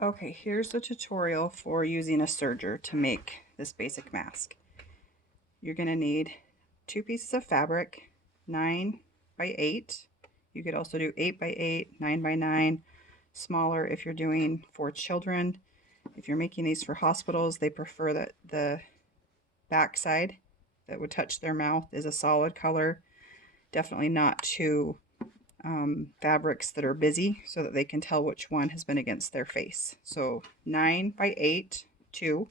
Okay, here's the tutorial for using a serger to make this basic mask. You're going to need 2 pieces of fabric, 9 by 8. You could also do 8 by 8, 9 by 9, smaller if you're doing for children. If you're making these for hospitals, they prefer that the backside that would touch their mouth is a solid color. Definitely not too fabrics that are busy so that they can tell which one has been against their face. So 9 by 8, 2,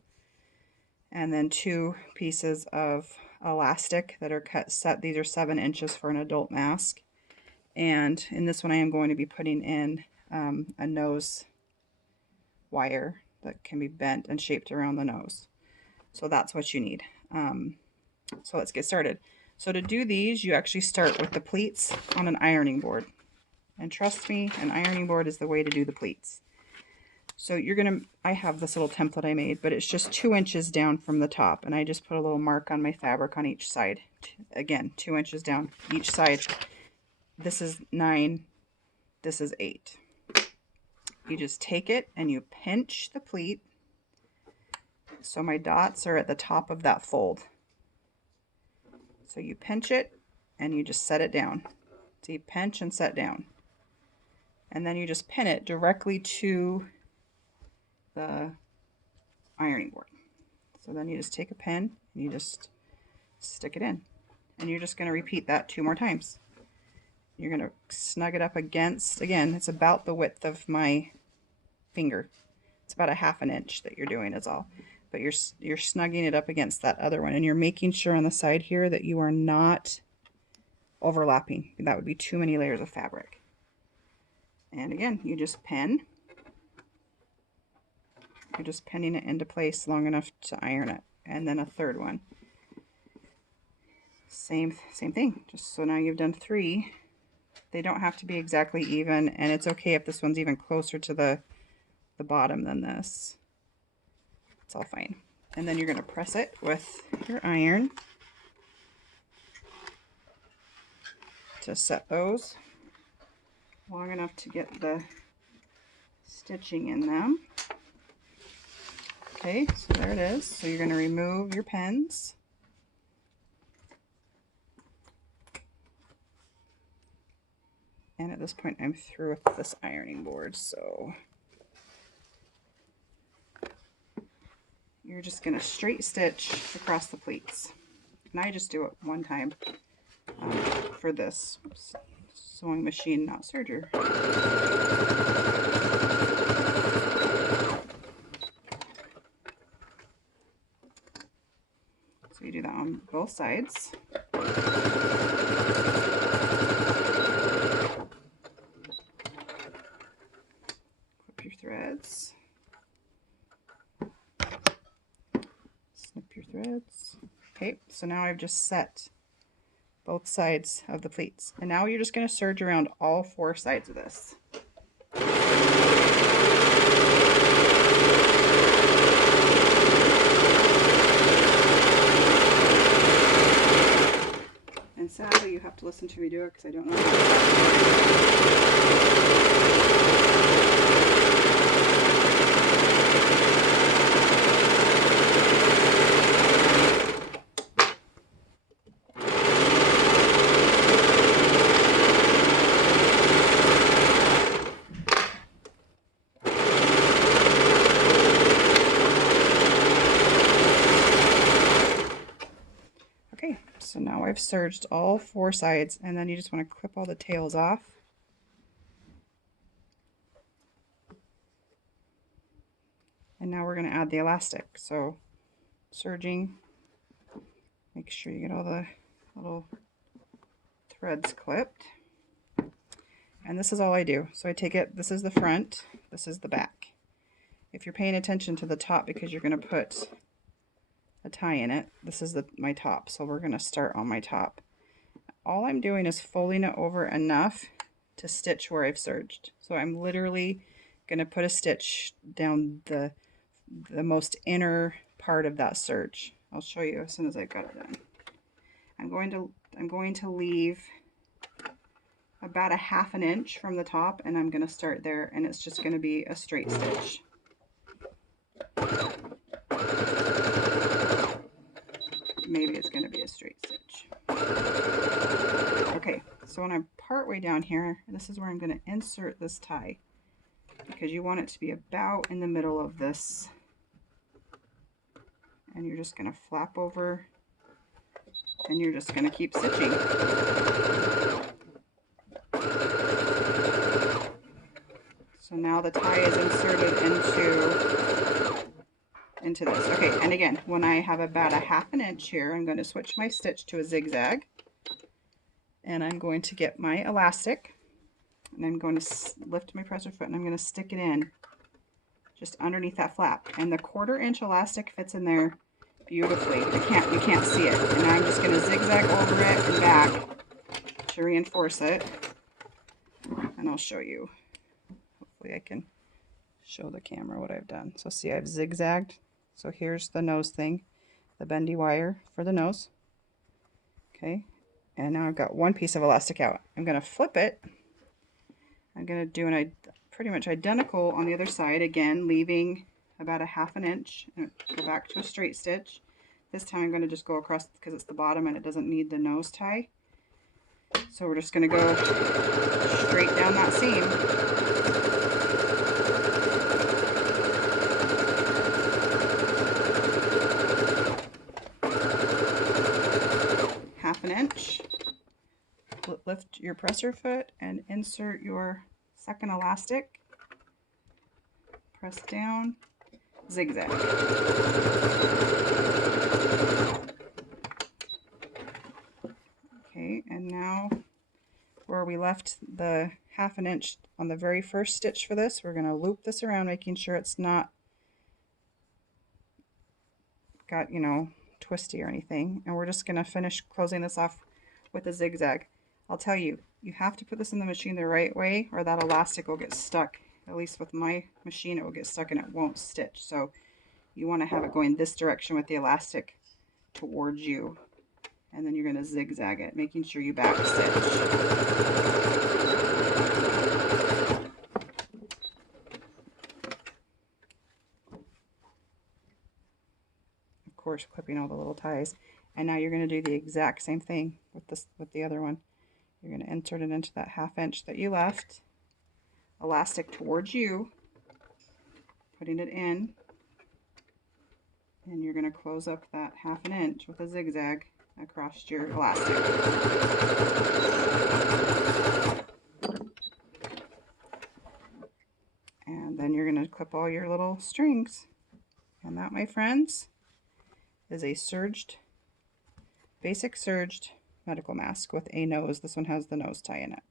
and then 2 pieces of elastic that are cut set. These are 7 inches for an adult mask. And in this one I am going to be putting in a nose wire that can be bent and shaped around the nose. So that's what you need. So let's get started. So to do these, you actually start with the pleats on an ironing board. And trust me, an ironing board is the way to do the pleats. So you're gonna, I have this little template I made, but it's just 2 inches down from the top. And I just put a little mark on my fabric on each side. Again, 2 inches down each side. This is 9, this is 8. You just take it and you pinch the pleat. So my dots are at the top of that fold. So you pinch it and you just set it down. So you pinch and set down. And then you just pin it directly to the ironing board. So then you just take a pin and you just stick it in. And you're just going to repeat that 2 more times. You're going to snug it up against, again, it's about the width of my finger. It's about a ½ inch that you're doing is all. But you're snugging it up against that other one. And you're making sure on the side here that you are not overlapping. That would be too many layers of fabric. And again, you just pin. You're just pinning it into place long enough to iron it. And then a third one. Same thing. Just so now you've done 3. They don't have to be exactly even, and it's okay if this one's even closer to the bottom than this. It's all fine. And then you're going to press it with your iron to set those long enough to get the stitching in them. Okay, so there it is. So you're going to remove your pins. And at this point I'm through with this ironing board, so you're just going to straight stitch across the pleats. And I just do it one time for this sewing machine, not serger. So you do that on both sides. Clip your threads. Snip your threads. Okay, so now I've just set both sides of the pleats. And now you're just going to serge around all 4 sides of this. And sadly, you have to listen to me do it because I don't know Okay, so now I've serged all 4 sides, and then you just want to clip all the tails off. And now we're going to add the elastic. So serging, make sure you get all the little threads clipped. And this is all I do. So I take it, this is the front, this is the back. If you're paying attention to the top because you're going to put a tie in it, this is my top. So we're going to start on my top. All I'm doing is folding it over enough to stitch where I've serged. So I'm literally going to put a stitch down the most inner part of that serge. I'll show you as soon as I've got it done. I'm going to leave about a ½ inch from the top, and I'm going to start there, and it's just going to be a straight stitch. Maybe it's going to be a straight stitch. Okay, so when I'm partway down here, this is where I'm going to insert this tie, because you want it to be about in the middle of this. And you're just going to flap over, and you're just going to keep stitching. So now the tie is inserted into this. Okay, and again, when I have about a ½ inch here, I'm going to switch my stitch to a zigzag, and I'm going to get my elastic, and I'm going to lift my presser foot, and I'm going to stick it in just underneath that flap, and the 1/4 inch elastic fits in there beautifully. You can't see it, and I'm just going to zigzag over it and back to reinforce it, and I'll show you. Hopefully I can show the camera what I've done. So see, I've zigzagged. So here's the nose thing, the bendy wire for the nose. Okay, and now I've got one piece of elastic out. I'm going to flip it. I'm going to do pretty much identical on the other side, again leaving about a ½ inch, and go back to a straight stitch. This time I'm going to just go across because it's the bottom and it doesn't need the nose tie. So we're just going to go straight down that seam. ½ inch. Lift your presser foot and insert your second elastic. Press down, zigzag. Okay, and now where we left the ½ inch on the very first stitch for this, we're going to loop this around, making sure it's not got, twisty or anything. And we're just going to finish closing this off with a zigzag. I'll tell you, you have to put this in the machine the right way, or that elastic will get stuck. At least with my machine, it will get stuck and it won't stitch. So you want to have it going this direction with the elastic towards you. And then you're going to zigzag it, making sure you back stitch. Of course, clipping all the little ties. And now you're going to do the exact same thing with the other one. You're going to insert it into that ½ inch that you left, elastic towards you, putting it in, and you're going to close up that ½ inch with a zigzag across your elastic. And then you're going to clip all your little strings. And that, my friends, is a basic serged medical mask with a nose. This one has the nose tie in it.